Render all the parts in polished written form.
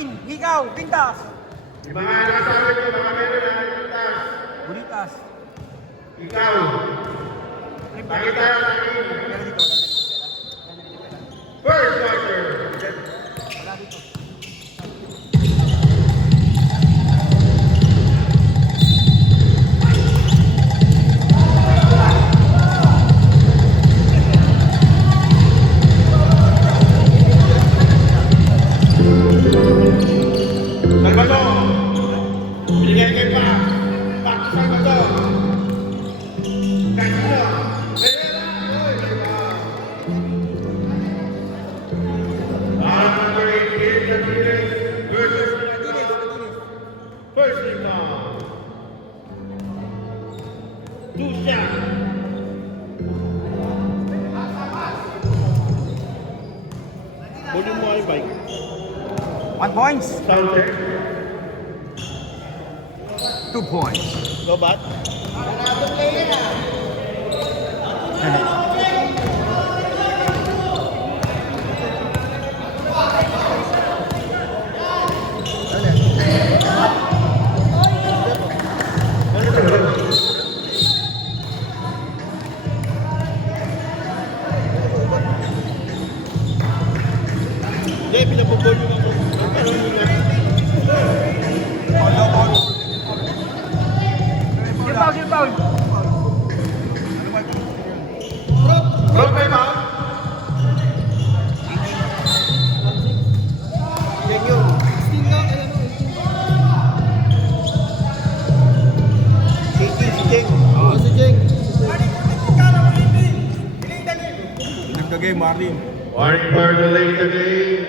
Martin, ikaw, pintas. Yung mga nakasabi ko, mga meron na pintas. Bunitas. Ikaw. Pakita yung akin. First quarter. Wala dito. Salvador. Binigay kay pa. Back to Salvador. Kahit sino. Herrera. Oy, number 88, Martinez versus first rebound. Two shot. Kunin mo ay bike. 1 points. Sound check. 2 points. Go back. Hindi, pinabubol yung ako. Parang yun na. Foul. Rock may foul? Yan yun. Si Jeng. Oo, si Jeng. Nagkagay, Martin. Warning for delay the game.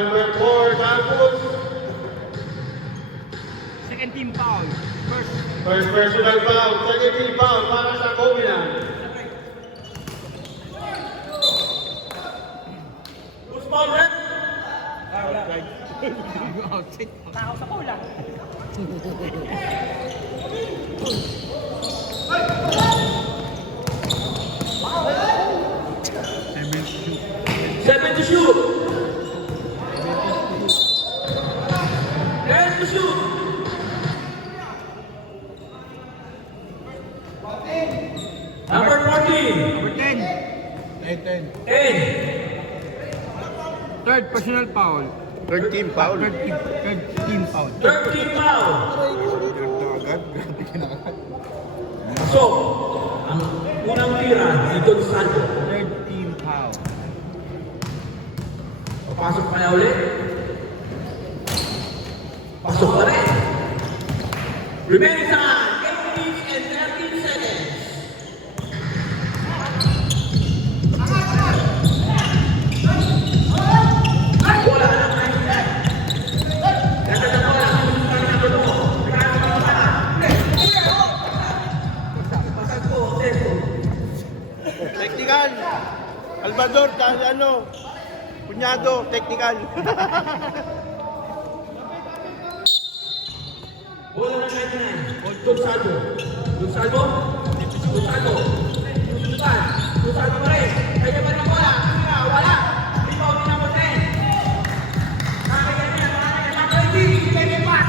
Number 4, Campos. Second team foul. First personal foul. Second team foul para sa Cominan. Who's foul, Red? Tao sa pula. Seven to shoot. 10 to shoot. Number 14. Number 10. 10. Third personal foul. Third team foul. Third team foul. 13 foul. So, ang unang tira si Don Santo. Third team foul. Papasok pa na ulit. Pasok pa rin. Remaining time, 8 minutes and 13 seconds. Bola na ng 9 set. Ganda na bola. Pasag po, tempo. Technical. Salvador, ano? Kunyado, technical. Bola na 99. Don Salvo. Don Salvo. Don Salvo. Susutan. Don Salvo pa rin. Kaya ba ng bola? Wala. Rebound din ang 10. Nakakaya niya. Nakakaya niya. Kaya pass.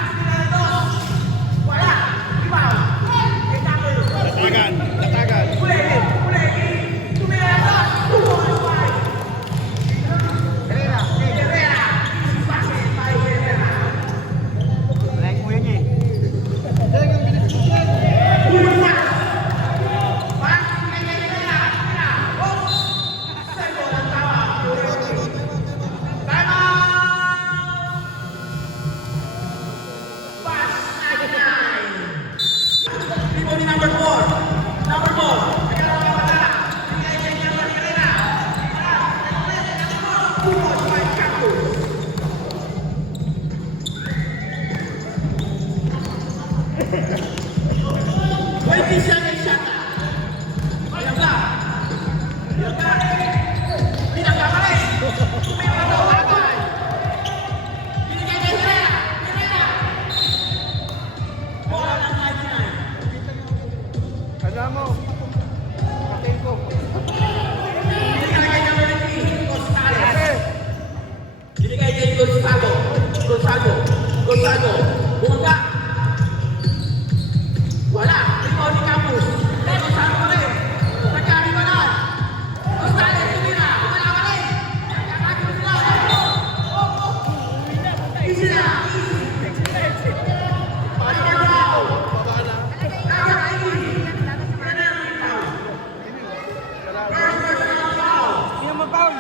Wala. Rebound. Tatagan. Uli. Tumira. Herrera. Pase. Tayo Herrera. Like mo yan eh. Number 4. 20 seconds shot na. Ayan ba? Ayan ba? Pinagkakali. Tumira na agad. Binigay kay Herrera. Herrera. Bola ng 99. Alam mo. Patay ko. Binigay kay Gamariti. Gonzales. Binigay kay Gonzalo. Gonzalo. Bumangga. Wala. Rebound ni Campos. Gonzalo pa rin. Nagkari pa na. Gonzales tumira. Wala pa rin. Nagkakaki pa sila. Easy na. Paano ba daw? Sino mo foul?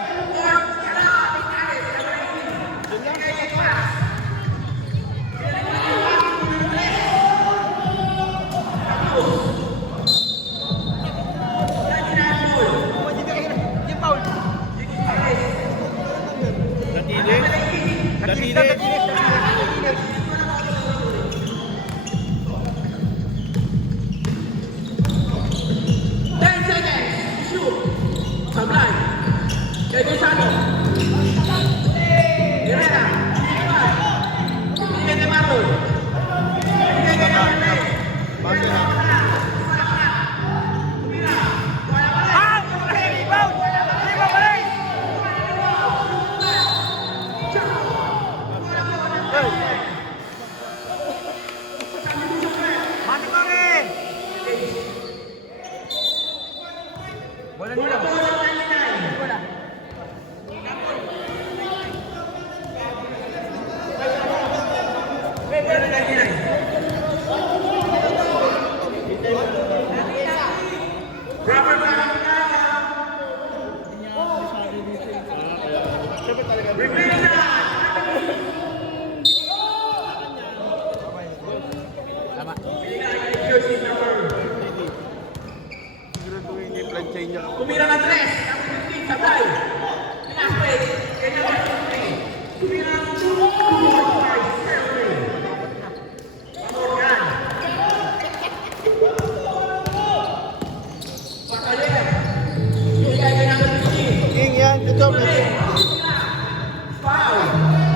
Bola nila. Bola. Tumira ng 3. Sabay. Pinasway. Tumira ng 2. Patayin. Bigay ka ng 3. King yan. Ito. Foul.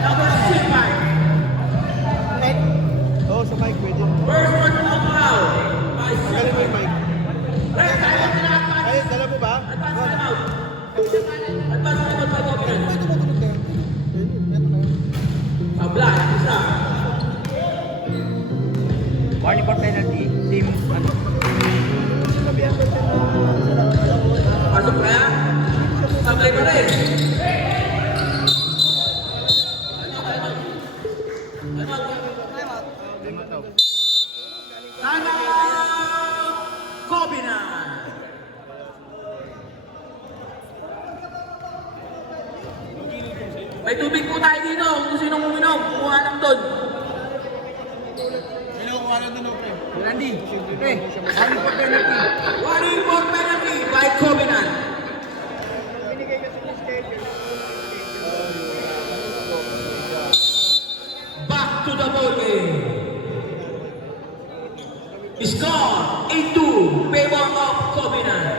Number 65. Oo, sa mic pwede. First personal foul. By Galing mo yung 65. mic. Red, tayo na advance. Ay, dala mo ba? Advance time out. Advance time out by Covenant. Sablay, isa. Warning for penalty. Team, ano? Pasok na yan. Sablay pa rin. Sana Covenant. May tubig po tayo dito. Kung sinong uminom, kumuha lang doon. Randy. Eh, warning for penalty. Warning for penalty by Covenant. Back to the ball game. Score 8-2, favor of Covenant.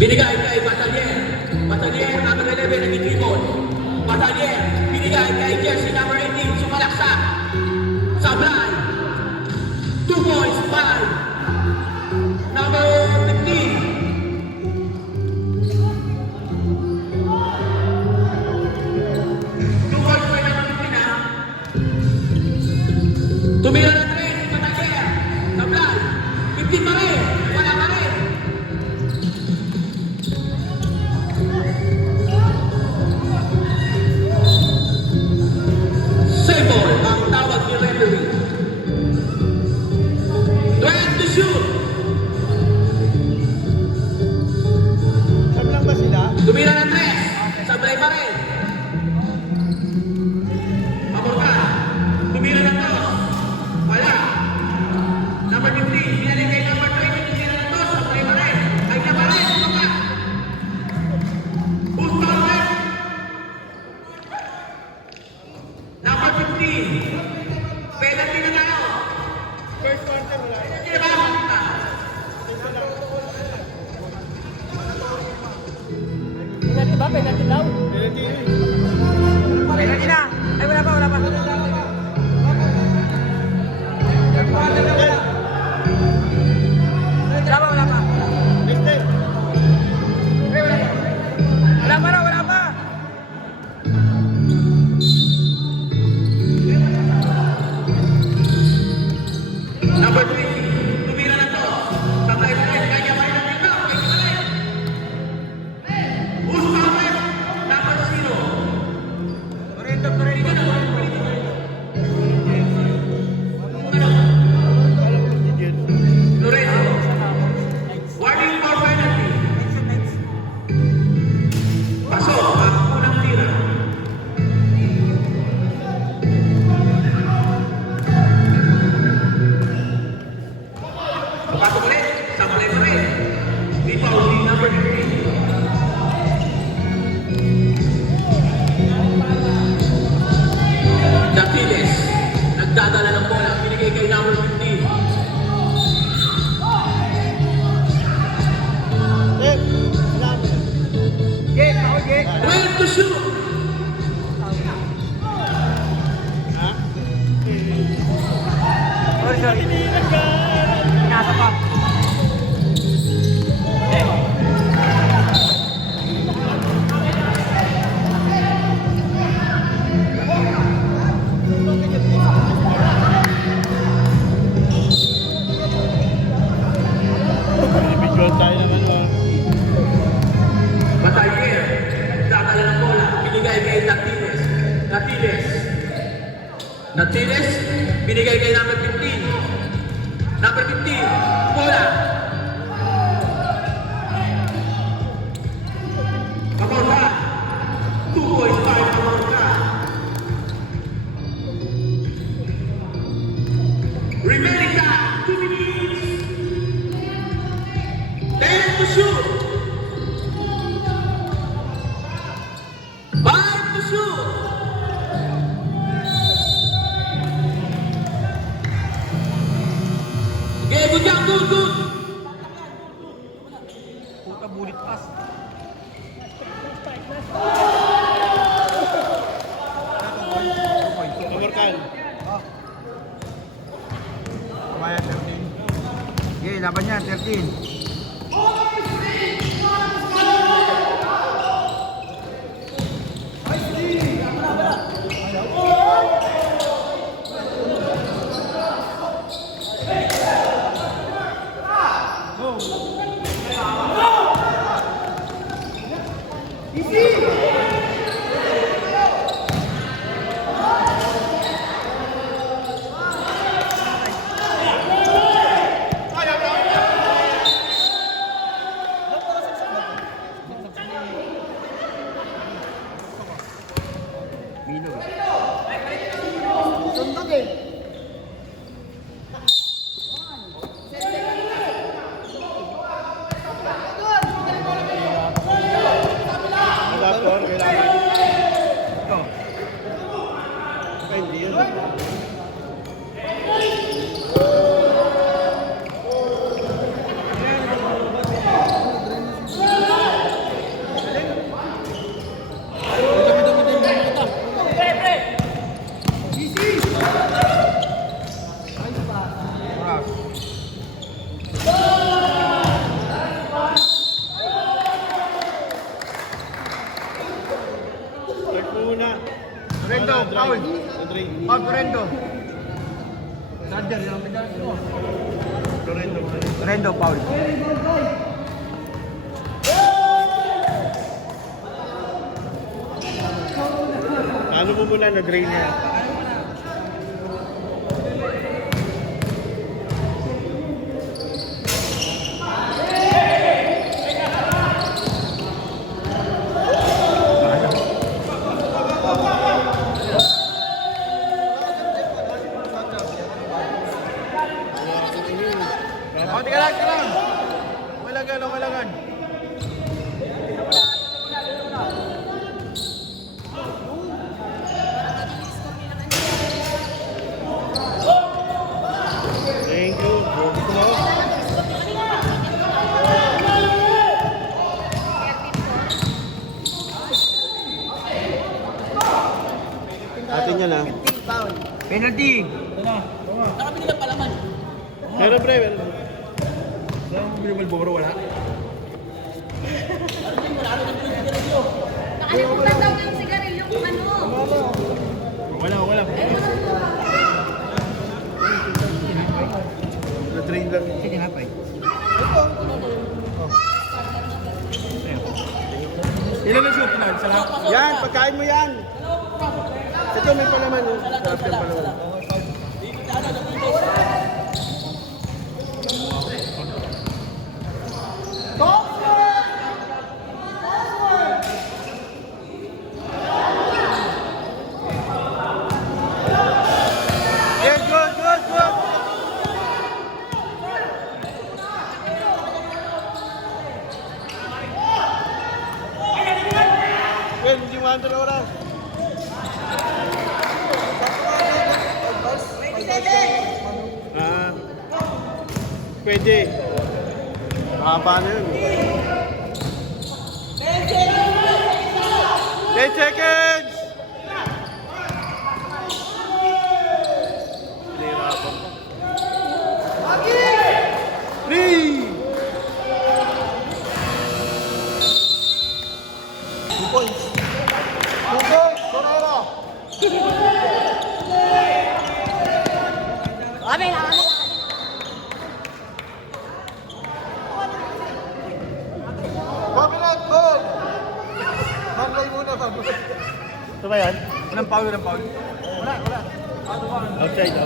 Binigay kay Batalier. Batalier, number 11, nag-tribon. Batalier, binigay kay jersey number 18, sumalaksak. Sablay. 2 points by number 15. Tumira ng 3, Batalier. Sablay. 15 pa rin. Wala pa rin. Save ball ang tawag ni referee. 15. Penalty na tayo. First quarter wala. Penalty na ba? Penalty ba? Penalty daw? Penalty na. Ay, wala pa, wala pa. Wala pa, wala pa. Wala pa raw, wala pa. Number 3. Tumira na to. Sabay pa rin. Kaya pa rin ang ikaw. Kaya pa rin. Usamet. Number 0. Torrento, Torrento. Lorenzo. Warning for penalty. Pasok ang unang tira. Pasok ulit. Sablay pa rin. Di pa uli number 15. Dapiles. Nagdadala ng bola. Binigay kay number 15. Jake, ako, Jake. Well to shoot. Sorry, sorry. Pinasa pa. Batayer. Nagdadala ng bola. Binigay kay Natiles. Natiles. Natiles. Binigay kay number 15. Number 15. Bola. Pamorka. 2.5 Pamorka. Remaining time. 2 minutes. 10 to shoot. 5 to shoot. Okay, good job, good. Puta, bulit pass. Pamorkan. Kumaya, 13. Okay, laban yan, 13. Mino. Sundot eh. Kailangan. Ito. Hindi yun. Torrento, foul. Andre. Foul, Torrento. Sander, yung Torrento. Torrento, foul. Ano mo mula na-drain niya? Teka lang. Umilagan. Atin yan ah. Penalty. Nakabili ka palaman. Meron pre, meron. Nakalimutan daw yung sigarilyo kung ano. Wala. Na-train lang. Sige, hapay. Ilan na shoot lang? Yan, pagkain mo yan. Ito may palaman. Oh. Sarap yung palaman. Yes, good. Well, hindi mo andar oras. Ah, pwede. Haba na yun. 10 seconds! Nahirapan pa. 3! 2 points. 2 points! Torero! Kami na kami. Coconut ball! Handlay muna, bago. Ito ba yan? Walang foul. Wala. Outside.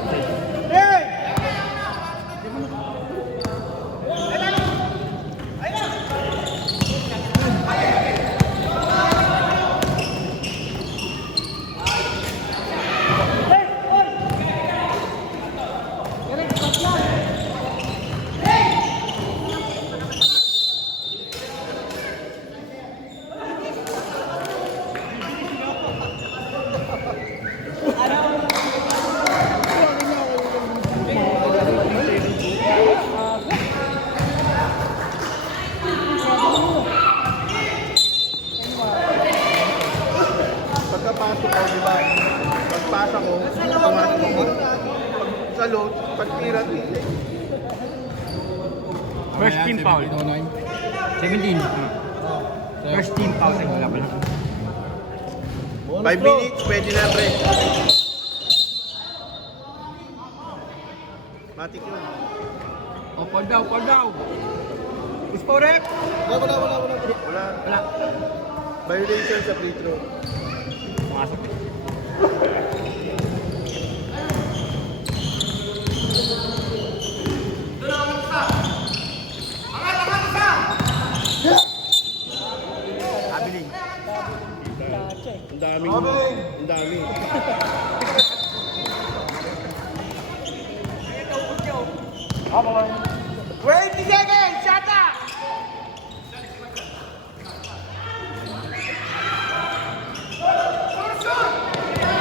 Pagkapasok ko, di ba? Pagpasok ko, pumasok ko. Sa load, pagtira, First team foul. 17. First team foul. Ay, wala pala. 5 minutes, pwede na pre. Matik yun. Oh, fall down. Is for rep. Wala. Violation sa free throw. Pumasok. Abiling. Ang dami.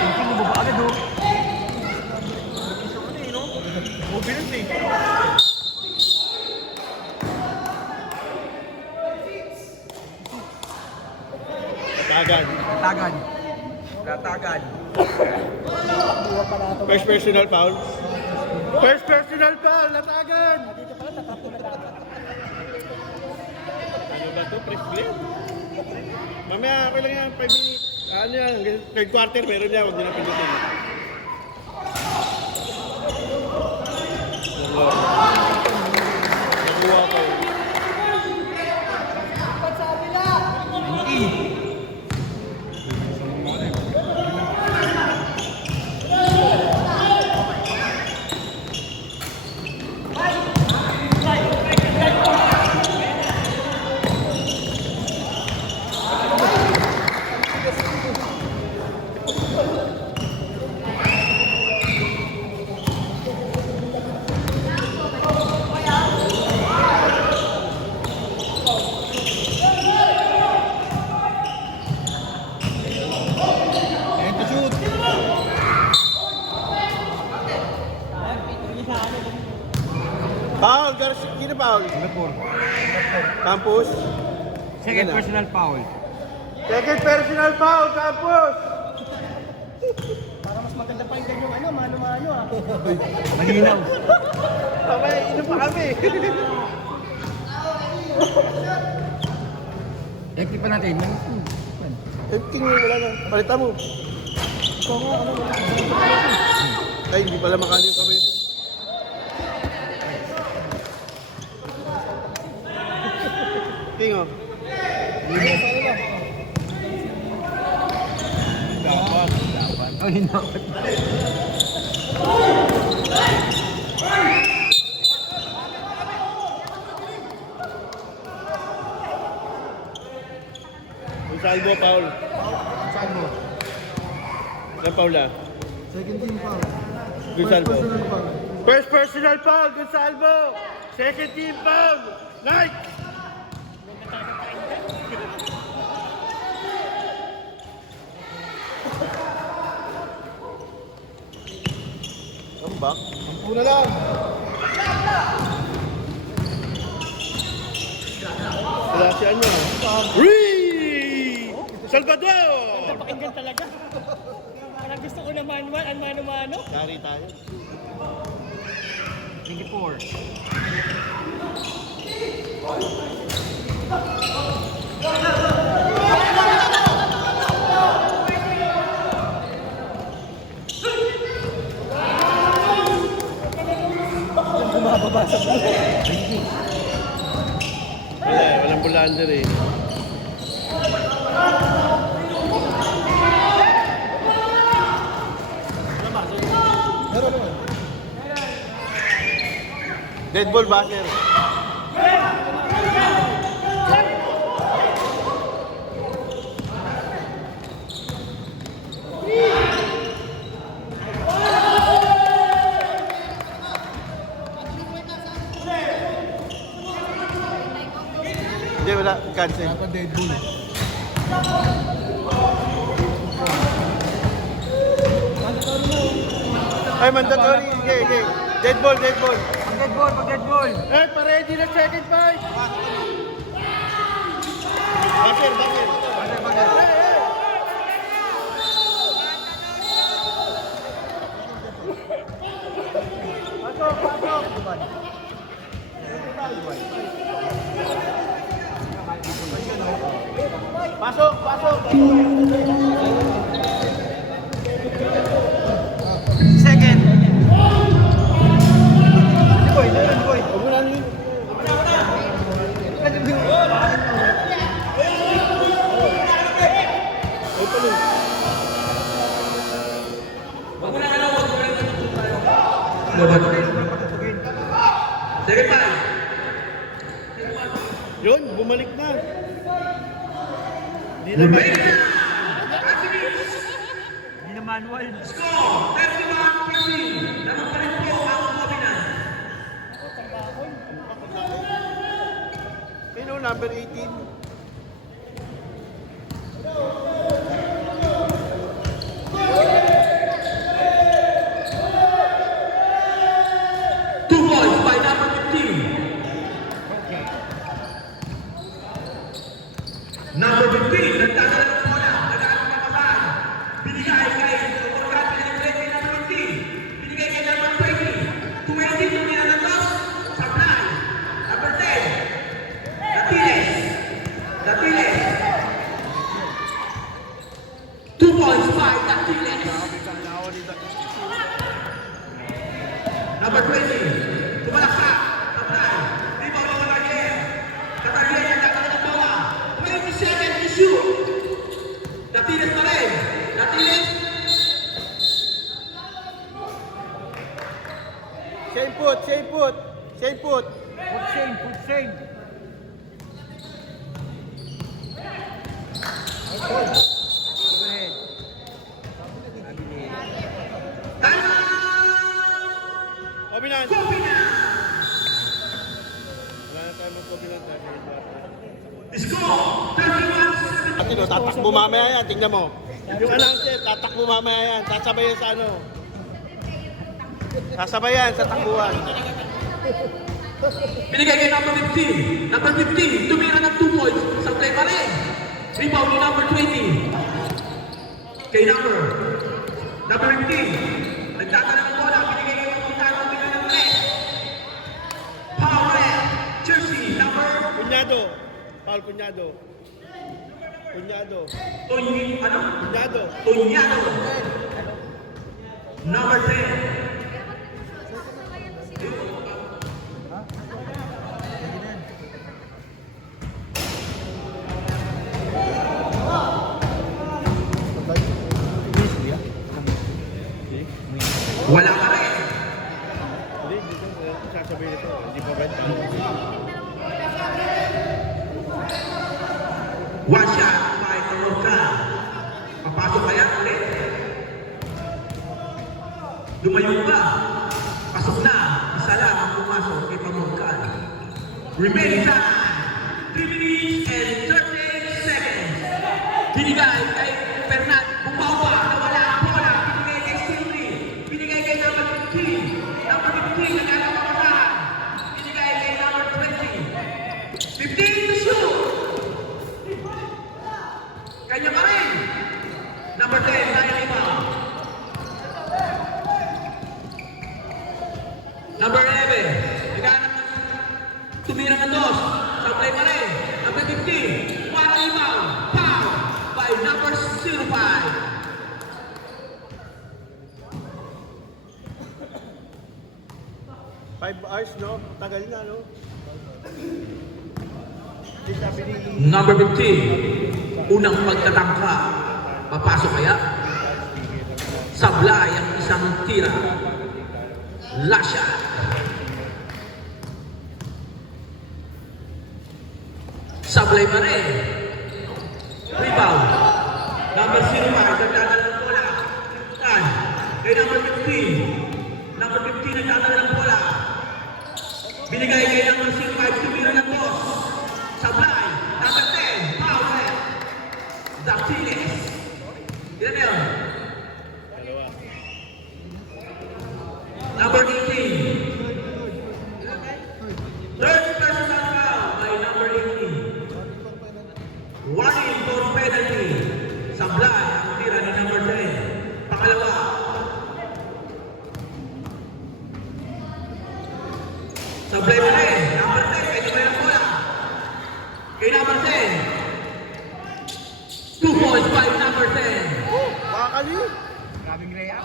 Hindi mo ba agad, oh? Tagad. Latagan. First personal foul. Latagan. Ano ba to? Press play? Mamaya, ako lang yan. 5 minutes. Ano yan? Third quarter, meron yan. Huwag nyo na pindutin. Nakuha ko. Foul, Garcia. Sino foul? Number 4. Campus. Second personal foul. Second personal foul, Campus. Malinaw. Mamaya, inom pa kami. Electric pa natin. King wala na. Palitan mo. Ay, hindi pala makano yung kamay mo. King, oh. Oh, hinawat. Gonzalo, Paul. Salvo. Saan, Paula? Second team foul. Gonzalo. First personal foul. First personal foul, Gonzalo. Second team foul. Nice! Comeback. Una lang. Wala si ano. Ree! Salvador! Napakinggan talaga. Parang gusto ko naman ang mano-mano. Dari tayo. 24. Wala eh, walang bulander eh. Meron naman. Dead ball backer. Hindi, wala. Cancel. Dapat dead bull. Ay, mandatory. Okay, okay. Dead ball, dead ball. Pag-dead ball, pag-dead ball. Eh, pa-ready na second fight. Backer, backer. Pasok, pasok. Second. Huwag mo na yun. Ay, pala. Second time. Yun, bumalik na. Hindi na ba? Hindi na manual. Score, 31-15. Naman pa rin po ang Covenant. Sino, number 18? Two points by number 15. Number 15, nagdadala ng bola, nagdadala ng papasan. Binigay kay Umurgat, binigay kay number 15. Binigay kay number 20. 20, tumira ng toss. Supply. Number 10. Datiles. Datiles. 2 points by Datiles. Number 20. Tumalaksak. Supply. Rebound ng Katargier. Katargier, nagdadala ng bola. 20 seconds to shoot. Datiles pa rin. Datiles. Shane put, Shane put. Shane put. Put same, put same. Covenant. Wala na tayo mag-Covenant dahil. Score. 31-17. Ate, no, tatakbo mamaya yan. Tingnan mo. Yung announcer, tatakbo mamaya yan. Sasabayan sa ano. Sasabayan sa takbuhan. Binigay kay number 15. Number 15, tumira ng 2 points. Supply pa rin. Rebound ni number 20. Kay number 15. Nagdadala ng bola, binigay kay Pamuntano, binigay ng 3. Power red, jersey number Kunyado. Paul Kunyado. Kunyado. Kunyado. Tunyado. Number 10. Wala ka rin. Hindi, dito. Sasabihin ito. Hindi pa ba? One shot by Toroka. Papasok kaya ulit. Lumayo ba? Pasok na. Isa lang ang pumasok kay Pamungkan. Remaining time, 3 minutes and 38 seconds. Binigay kay Fernand Bumawa. Nawala ang bola. Binigay kay Silvi. Binigay kay number 15. Number 15 nagkakapatahan. Binigay kay number 20. 15 to shoot. Kanya pa rin. Number 10, Ryan Ibaw. Number 11, naghanap ng tumira ng dos. Sablay pa rin. Number 15, Ryan Ibaw. Foul by number 05. 5 hours, no? Tagal na, no? Hindi sabi ni... Number 15, unang pagtatangka. Papasok kaya? Sablay ang isang tira. Lasha. Sablay pa rin. Rebound. Number 05, nagdadala ng bola. Kay number 15. Number 15 nagdadala ng bola. Binigay kay number 05, tumira ng boss. Sablay. Number 10, Paul Dapiles. Ilan yun? Number 18. Third personal foul by number 18. Warning for penalty. Sablay ang tira ni number 10. Pangalawa. Sablay pa rin. Number 10. Kaya ba yung bola? Kay number 10. 2 points by number 10. Bakal yun. Grabing layup.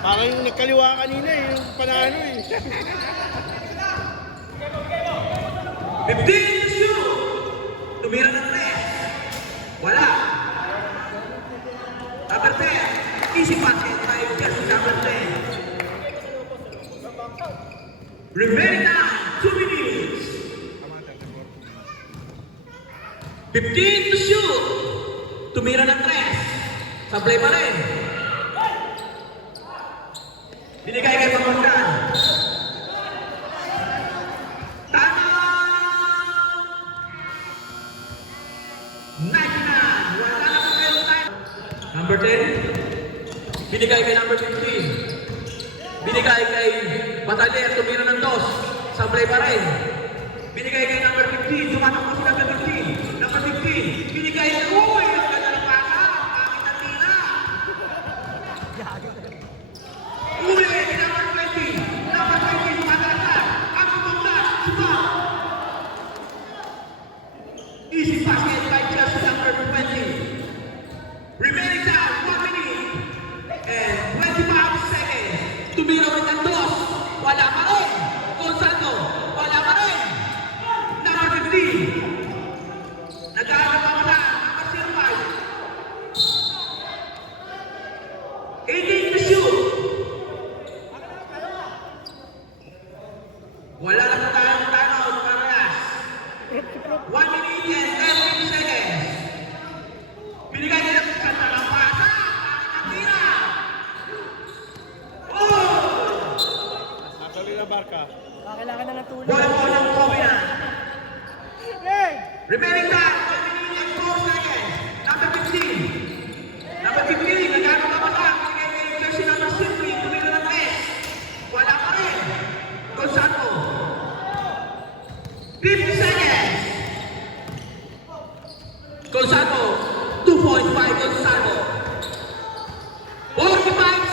Parang yung nagkaliwa kanina eh. Yung panalo eh. 15 to shoot. Tumira ng 3. Wala. Number 10. Easy basket by jersey number 10. Remaining time, 2 minutes. 15 to shoot. Tumira ng 3. Sablay pa rin. Binigay kay Pangulkan. Tama! 99. Wala na po kayo time. Number 10. Binigay kay number 15. Binigay kay Batalier. Tumira ng 2. Sablay pa rin. Binigay kay number 15. Tumatakbo si number 15. Number 15. Binigay kay Uy! Ang ganda ng pasa. Bakit ang tira? Uli kay number 20. Number 20. Tumatakbo. Ang tumakbo. Suba. Easy basket by just number 20. Remaining time, 1 minute and 25 seconds. Tumira with ang 2. Wala pa rin. Gonzalo. Wala pa rin. Number 15. Nag-aaral pa muna. Number 05. 18 to shoot. Wala na po tayong timeout, Carreras. 1 minute and 30 seconds. Binigay nila sa talapasa. Ang tira. Oh! Natuloy na Barca. Kailangan na ng tulong. Bola po ng Covenant. Hey! Remaining time, 1 minute and 4 seconds. Number 15. Number 15, nagkano ka ba? Binigay kay jersey number 60. Tumira ng 3. Wala pa rin. Gonzalo. 50 seconds. Gonzalo. 2 points by Gonzalo. 45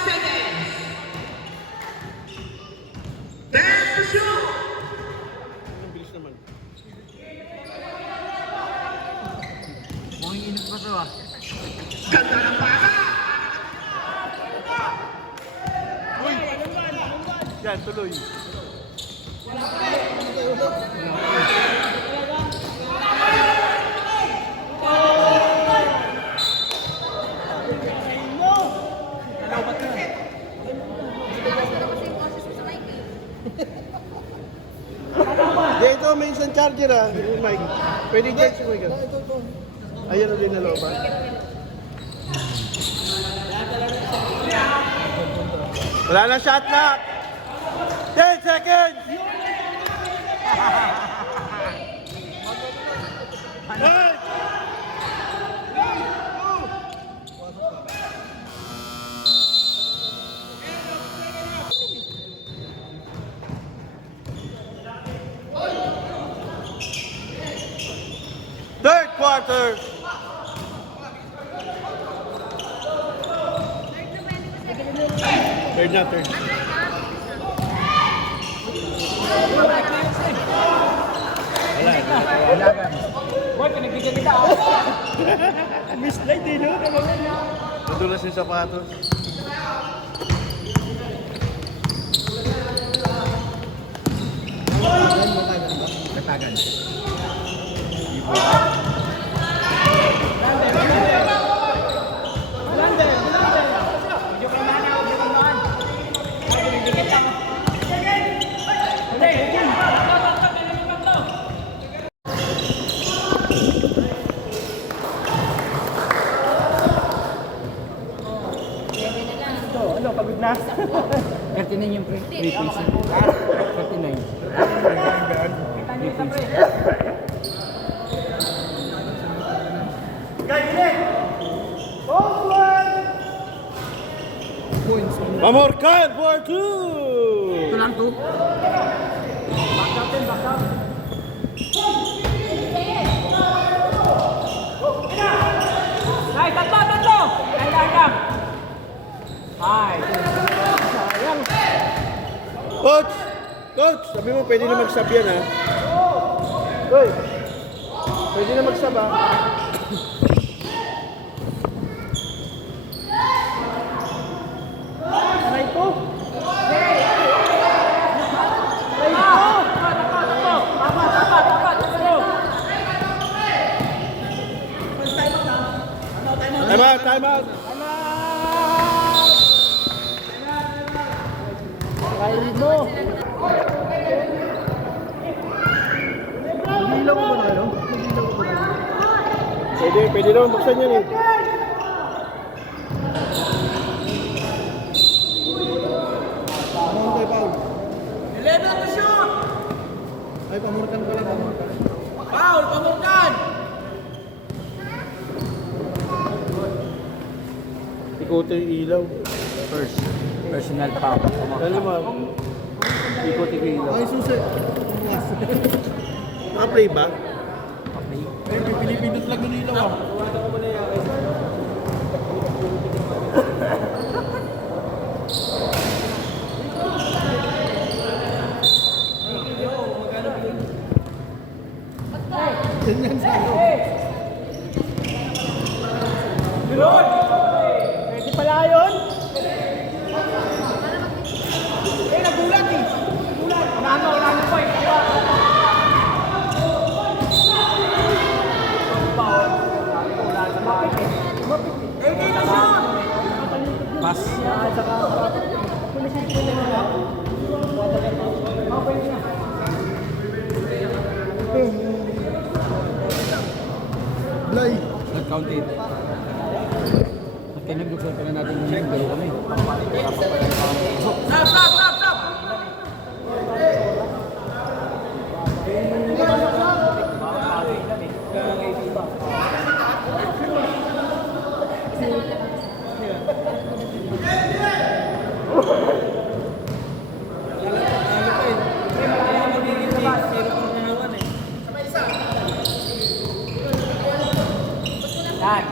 Yan, tuloy. Di, ito may isang charger ah. Yung mic. Pwede charge mo ikaw. Ayan ulit na loob ah. Wala na shot clock. 10 seconds. Hey! Third quarter. Third na, third. Boy, pinagbigyan kita. Mislide din, no? Nadulas yung sapatos. Katagan. Ano, pagod na? 39 yung pre. 3 piece. 39. 3 piece. Pamorkan for 2. Ito lang to. Ay, tatlo! Ay, lang. Ay, sayang. Coach! Coach! Sabi mo pwede na mag-sub yan ha? Hoy! Pwede na mag-sub ha? Aray po. Time out! Time out! Aray mo. Hilaw ko ba na ano? Hilaw ko ba na? Pwede naman buksan yan eh. Ano tayo, Paul? 11 to shoot! Ay, pamurkan pala, pamurkan. Foul, pamurkan! Ikutin yung ilaw. First. Personal foul. Dali mo. Ikutin yung ilaw. Ay, susi. Naka-play ba? Ay, pinipindot lang yung ilaw ah. Ganyan sa ako. Pwede pala yun. Eh, nagulat eh. Wala na po eh. Pass. Blay. Not counted. At kaya nag-buksan pa na natin yung dalawa kami. Stop, stop, stop, stop! Yan.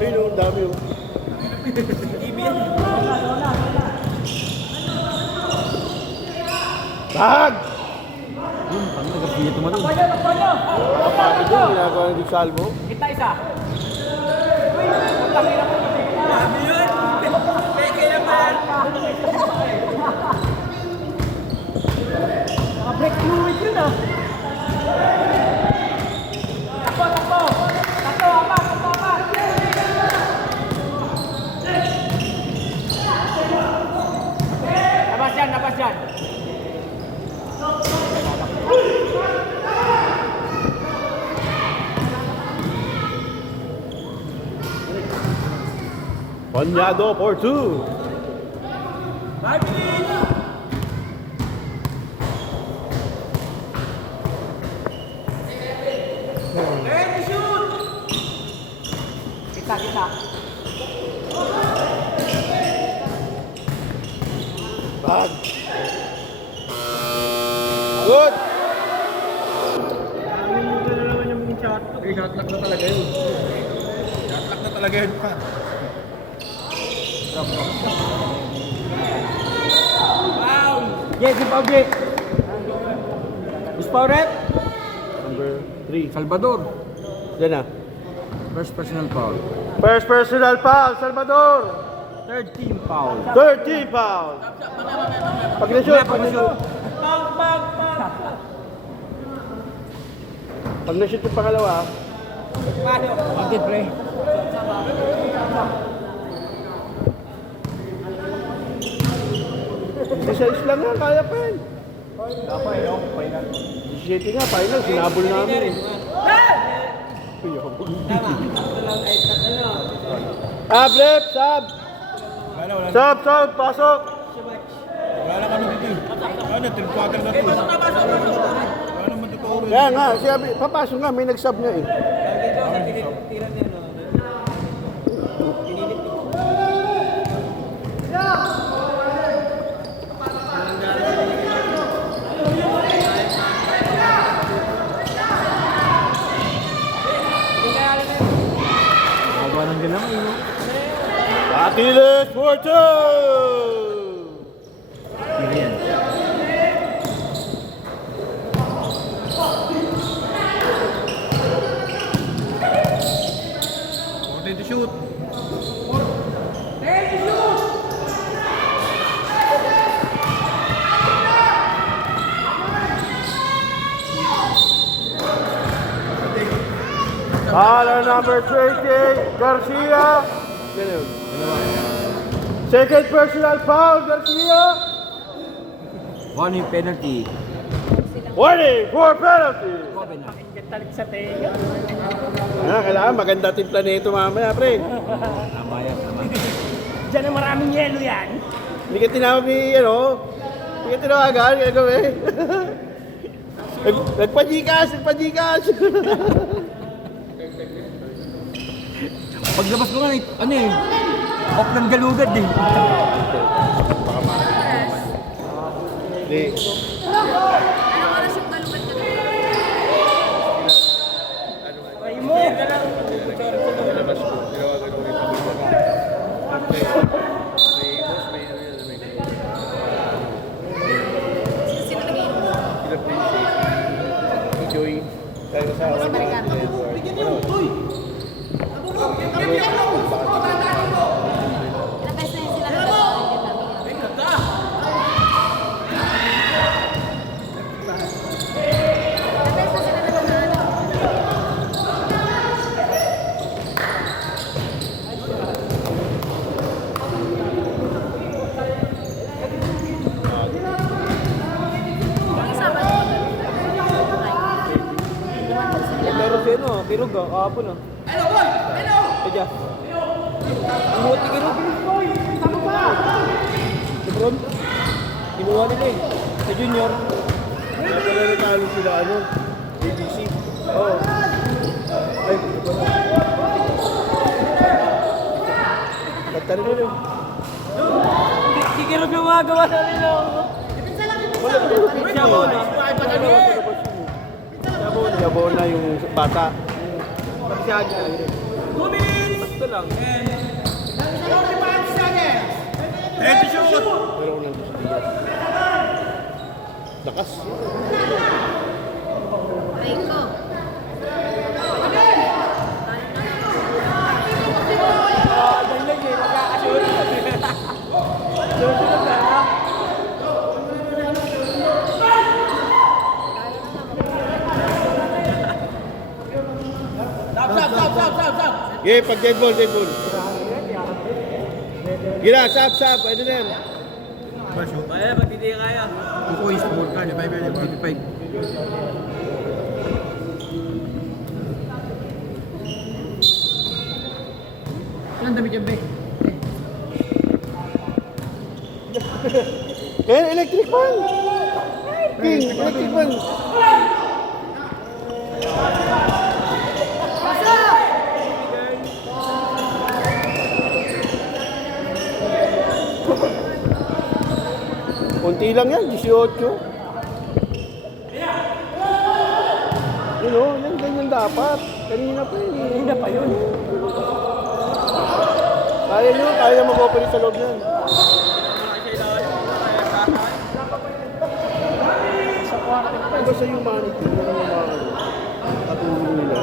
Ayun, ang dami oh. Tag! Yun, pang nag-apiyat naman doon. Kapatid yun, ginagawa ng Salvo. Kita isa. Naka-break fluid yun ah. Takbo, takbo. Takbo, apat, takbo, apat. Labas yan, labas yan. Panyado for 2. Kita, kita. Bag. Good. Shot lock na talaga yun. Shot lock na talaga yun pa. Yes, si Pabli. Is power rep? Number 3. Salvador. Yan na. First personal foul. First personal foul, Salvador. Third team foul. 13 foul. Pag na-shoot, pag na-shoot. Pag na-shoot yung pangalawa, Wanted play. isa-is lang nga, kaya pa yan. 17 nga, final, sinabol namin eh. Blip, sab! Sab, pasok! Wala kami dito. Ano, 3 quarter na ito. Wala naman dito. Kaya nga, sabi, papasok nga, may nag-sub nga eh. Haba ng galamay, no? Atiles for 2! Yan. Ready to shoot. Caller number 20, Garcia. Ganun. Second personal foul, Garcia. Warning penalty. Warning for penalty. Covenant. Talik sa tenga. Kailangan maganda timpla nito mamaya, pre. Tama yan, tama. Diyan ang maraming yelo yan. Hindi ka tinawag ni, hindi ka tinawagan, gagawin. Nagpa-Gcash. Paglabas ko nga, ano eh, off ng galugad eh. Hindi. Anong oras yung galugan ka? Ay mo. Sino nag-iinom? Joy. Kaya sa Si Maricardo. Ilang beses na yun sila Ilang beses na sila nagkakaroon. Yung isa ba? Meron siya no, kirog ah, kahapon ah. Kaya. Umuot ni kirog. Lebron. Kinuha nila eh. Sa junior. Kaya pala natalo sila, ABC. Oo. Ay, Pagtalo na rin. Si Kirog yung mga gawa na nila. Yabo na yung bata. Magsiyagi na yun. 2 minutes! Basta lang. Ready to shoot. Pero unang gusto niya. Lakas. Ay ko. Ganyan eh, magkakashoot. Sunod na. Okay, pag dead ball, dead ball. Gira, sap, pwede na yan. Kaya, pag hindi kaya. Kaya electric fan. King, electric fan. Kunti lang yan, 18. Yun o, yan ganyan dapat. Kanina pa yun. Kanina pa yun. Kaya mag-operate sa loob yan. Ano sa humanity? Ano yung mga katulong nila?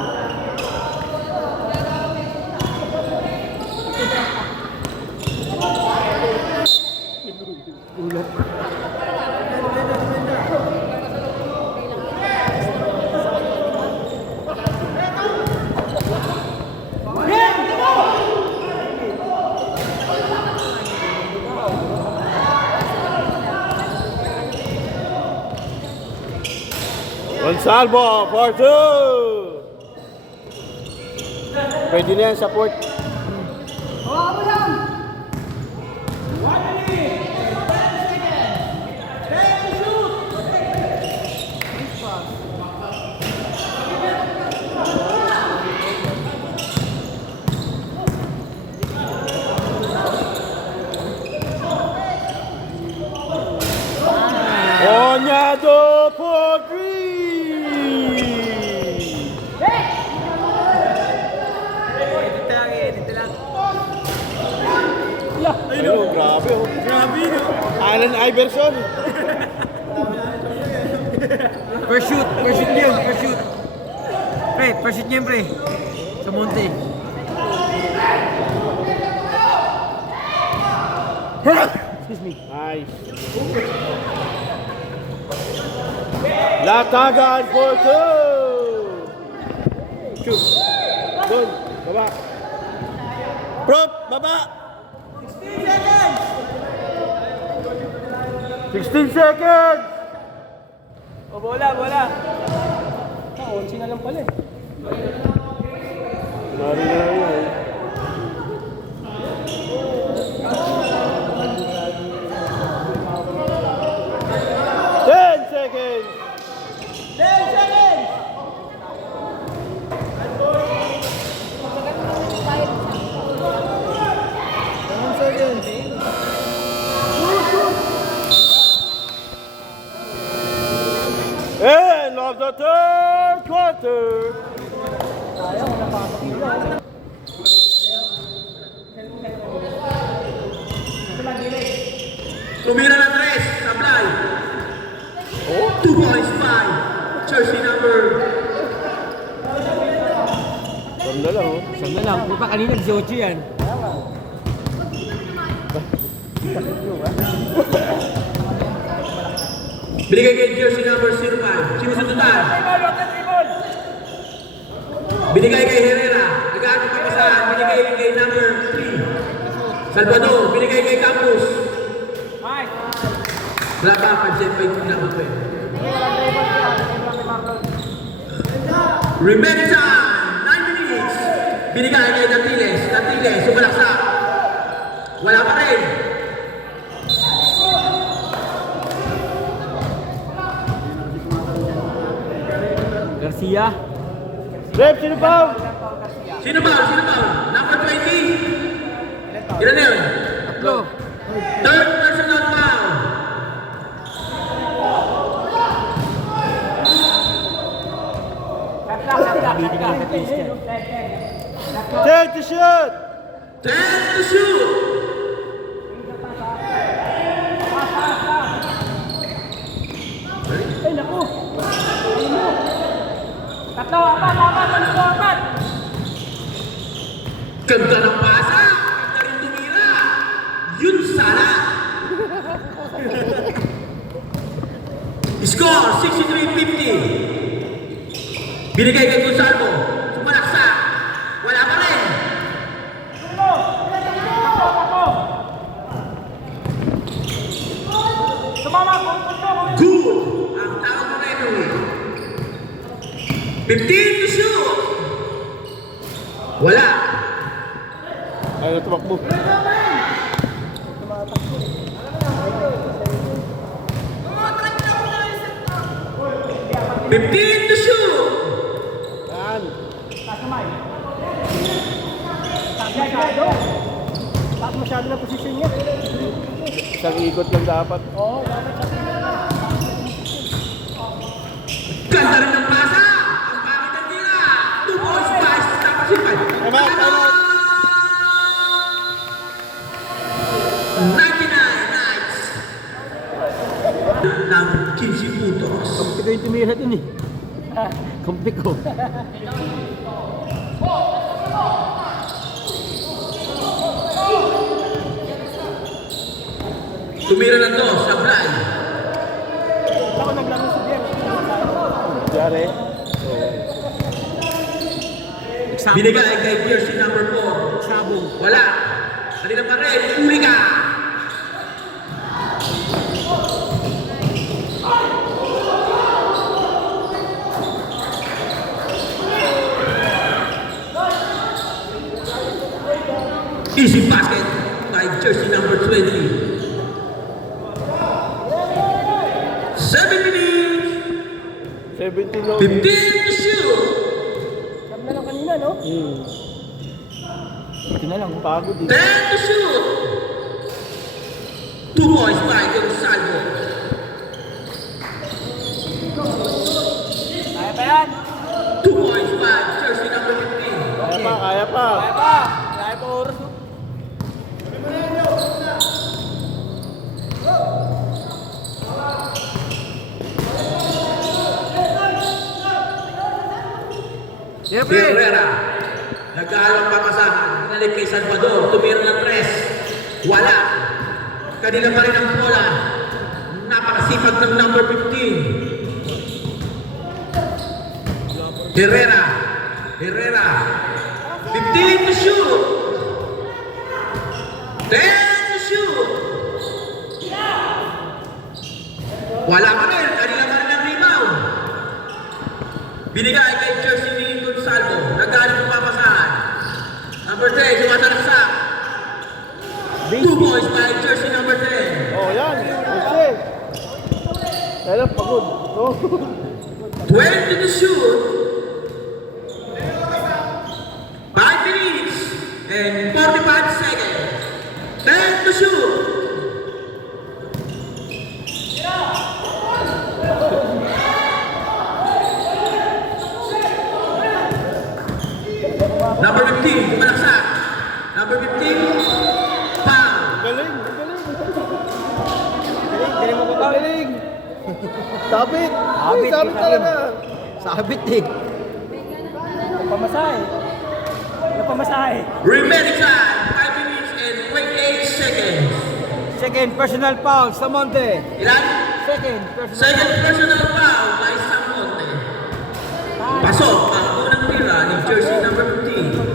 Gonzalo for 2! Pwede na yan, support. Onyado for 3! Ayun, grabe oh. Grabe, no? Allen Iverson. First shoot niyo yun, first shoot. Pre, first shoot niyo yun, pre. Sa Monte. Excuse me. Nice. Latagan for 2! Shoot. Doon, baba. Prop, baba. 16 seconds! O, bola. Onsi na lang pala eh. Mari na yun. End of the third quarter. Tumira na 3, sablay. 2 points, 5. Jersey number. Ganda lang oh. Saan na lang? Puta, kanina 18 yan. Binigay kay jersey number 05. Sinusundutan. Binigay kay Herrera. Nag-aano pa pasahan. Binigay kay number 3. Salvador. Binigay kay Campos. Wala pa. 5 point na ba po eh. Remaining time. 9 minutes. Binigay kay Dantiles. Dantiles. Sumalaksak. Wala pa rin. Garcia. Rep, sino pa? Sino ba? Number 20. Ilan na yun? Tatlo. Third personal foul. Take the shot. 10 to shoot. Ganda ng pasa! Ganda rin tumira! Yun sana! Score 63-50. Binigay kay Gonzalo. Sumalaksa. Wala pa rin. Good. Ang tawag mo referee. 15 to shoot. Wala. Ayaw tumakbo. 15 to shoot. Yan. Taas masyado na posisyon niya. Isang ikot lang dapat. Oo, dapat sa Ganda rin ng pasa. Ang bakit ang tira. 2 points pa. Tapos yung 5. Time out, time out. 99 Knights. Ng 15 puntos. Kampi ko yung tumira dun eh. Kampi ko. Tumira ng 2 sa Brian. ako naglaro si Jeff. Yari. Binigay kay jersey number 4. Sabong. Wala. Kanina pa rin. Uli ka. Easy basket by jersey number 20. 7 minutes. 17 low. 15 to shoot. Sabi na lang kanina, no? Ito na lang. Pagod 10 eh. to shoot. 2 points by Gonzalo. Kaya pa yan. 2 points by jersey number 15. Kaya pa, kaya pa. Kaya pa. Kaya pa oras, no? Herrera. Nag-aalong pakasahan. Nalik kay Salvador. Tumira ng 3. Wala. Kanila pa rin ang bola. Napakasipag ng number 15. Herrera. Herrera. 15 to shoot. 10 to shoot. Wala pa rin. Kanila pa rin ang rebound. Binigay kay jersey ni Gonzalo. Nagaling ng papasahan. Number 10, sumasalaksak. 2 points by jersey number 10. Oh, yan. Kasi. Kaya lang, pagod. Oh. 20 to shoot. 5 minutes and 45 seconds. 10 to shoot. Number 15, kumalaksak. Number 15, foul. Galing, galing. Galing mo ba? Galing. Sabit. Sabit, Sabit eh, talaga. Sabit eh. Pamasahe. Pamasahe. Remaining time, 5 minutes and 28 seconds. Second personal foul, Samonte. Ilan? Second personal Second personal foul by Samonte. Pasok ang unang tira ni jersey number 15.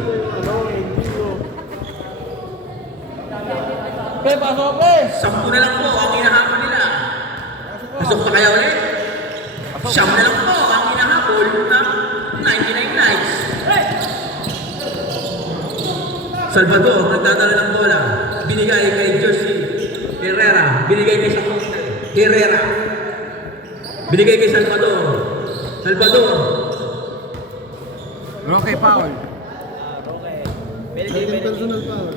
Pe, pasok pe. 10 na lang po ang hinahabol nila. Pasok pa kaya ulit? 10 na lang po ang hinahabol ng 99 Knights. Salvador, nagdadala ng bola. Binigay kay jersey Herrera. Binigay kay Samonte. Herrera. Binigay kay Salvador. Salvador. Okay, foul. Second personal foul.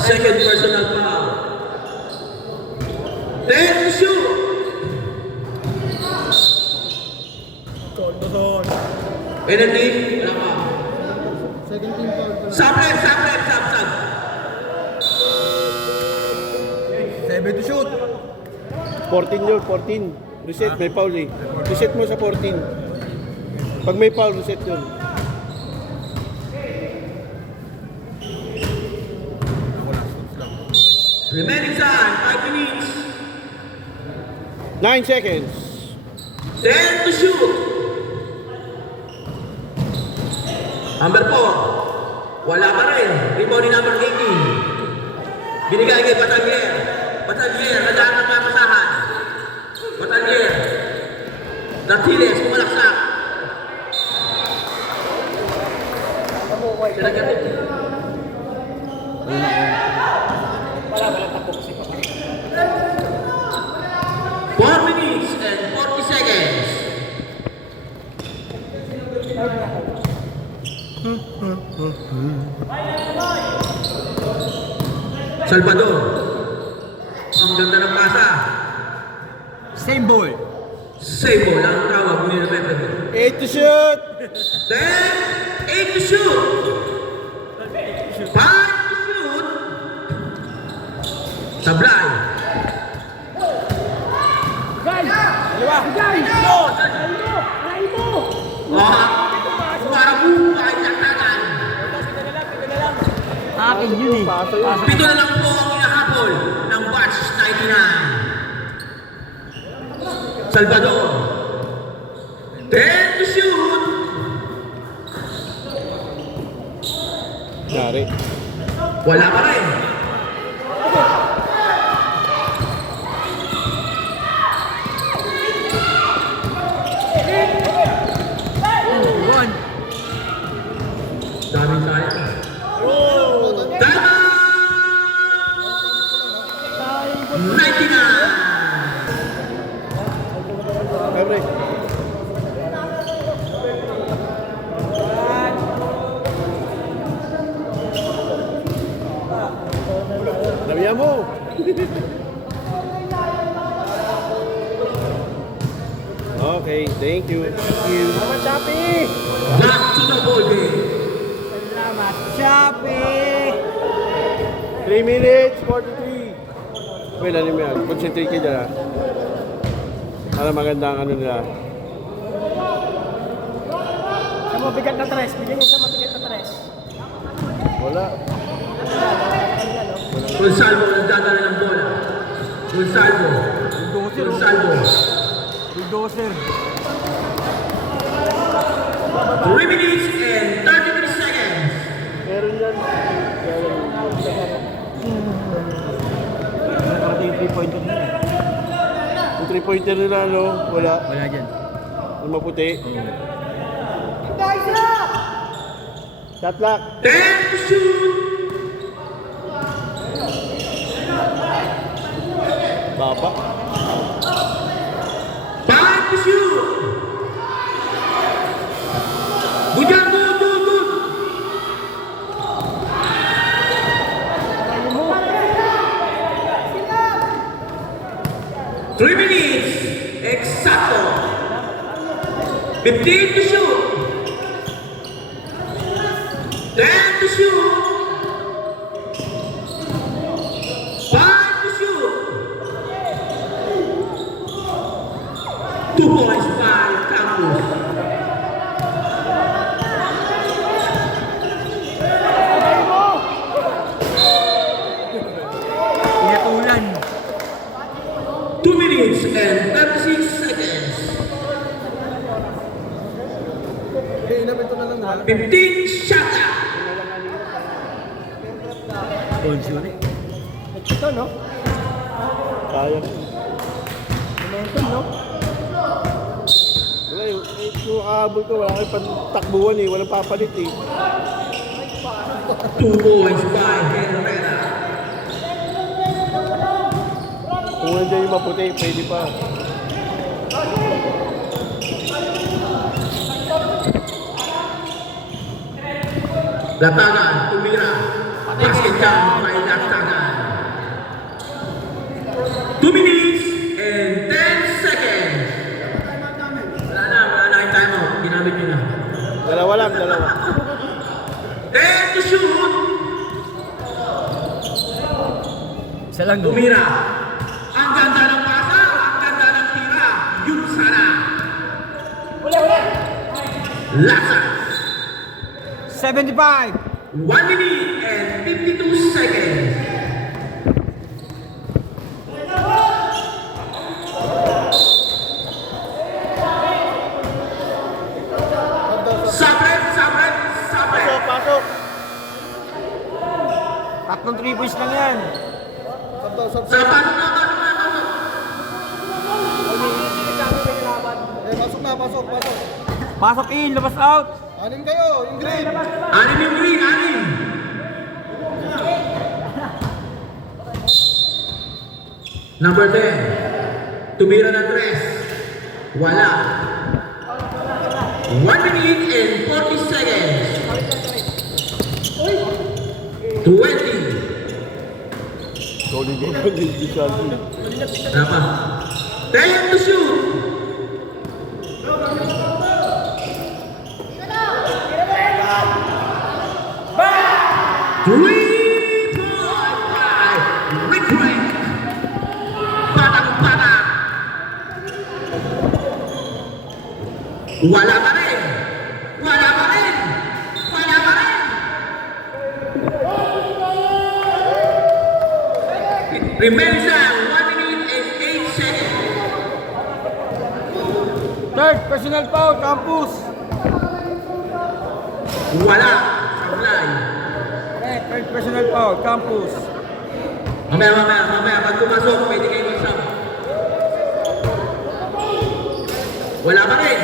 Second personal foul. 10 to shoot. Penalty. Wala pa. Second team foul. Sub. 7 to shoot. 14 yun, 14. Reset, may foul eh. Reset mo sa 14. Pag may foul, reset yun. Remaining time, 5 minutes. 9 seconds. 10 to shoot. Number 4. Wala pa rin. Rebound ni number 18. Binigay kay Batagler. Batagler, kailangan ng mapasahan. Batagler. Datiles, kumalaksak. Sinagyan. Wala tapos si Papa. 4 minutes and 40 seconds. Salvador. Ang ganda ng pasa. Same ball. Save ball ang tawag ni Rebecca. 8 to shoot! 10, 8 to shoot. 5 to shoot. Sablay. Para buhay sa tagan. Akin yun eh. Pito na lang po ang inahabol ng batch 99. Salvador. 10 to shoot. Nari. Wala pa rin. Daming sayang. Tama! 99! Every. Damihan mo! Okay, thank you. Thank you. Back to the ball game. Salamat, Shopee! 3 minutes, 43. Wait, ano mo yan? Concentrate ka dyan, ha? Para maganda ang ano nila. Sa mabigat na tres. Bigyan niya sa mabigat na tres. Wala. Gonzalo nagdadala ng bola. Gonzalo. Gonzalo. Bulldozer. 3 minutes and 33 seconds. Meron yan. Nakarating yung 3-pointer nila. Yung 3-pointer nila, no? Wala. Wala dyan. Yung maputi. Shot clock. 10 to shoot. Baba. 5 to shoot. Good job, good, good, good. Three minutes. Exacto. 15 to shoot. 10 to shoot. 5 to shoot. 2 points by Campus. Pinatulan. 2 minutes and 36 seconds. 15 shot. Bonsi ulit. Ito, no? Kaya. Momentum, no? Wala yung aabol ko, wala kayong pantakbuhan eh. Walang papalit eh. 2 points by Henrera. Kung nandiyan yung maputi, pwede pa. Latagan, tumira. Basket down by Latagan. 2 minutes and 10 seconds. Wala na yung timeout. Ginamit nyo na. Dalawa lang, dalawa. 10 to shoot. Isa lang no? Tumira. Ang ganda ng pasa, ang ganda ng tira. Lasa. 75. 1 minute and 52 seconds. Sabret, sabret, sabret. Pasok. Tatlong 3 points lang yan. Sa pasok na, pasok na, pasok. Pasok. Pasok in, labas out. Anim kayo, yung green. Anim yung green, anim. Number 10. Tumira ng tres. Wala. 1 minute and 40 seconds. 20. Berapa? 10 to shoot. Three point five. Regret. Patang-patang. Wala pa rin. Wala pa rin. Wala pa rin. Remains 1 minute and 8 seconds. Third, personal foul, campus. Wala. Sablay. Third, personal foul, campus. Mamaya, pag pumasok, pwede kayo mag-sub. Wala pa rin.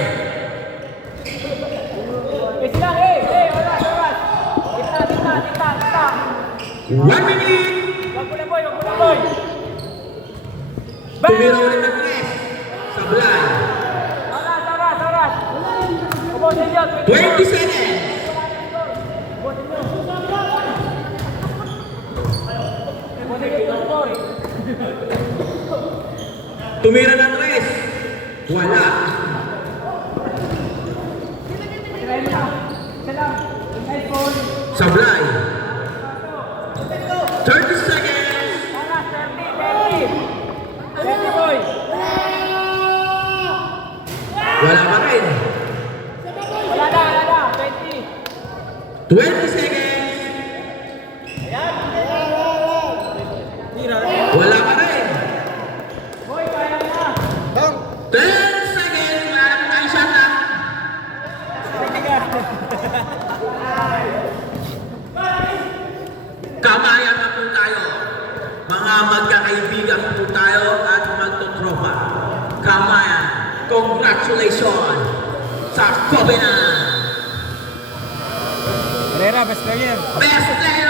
Kita. 1 minute. Wag mo na boy. Tumira ulit ng tres. Sablay. Oras. Kumosin yun. 20 seconds. Tumira ng tres. Wala. Sablay. 30 seconds. Oras, 30 boy. Wala pa rin. Wala na. 20. 20 seconds. Wala pa rin. Boy, kaya na. 10 seconds. Wala na tayo shot na. Kamayan na po tayo. Mga magkakaibigan po tayo at magtotropa. Kamayan, congratulations sa Covenant! Herrera, best player. Best player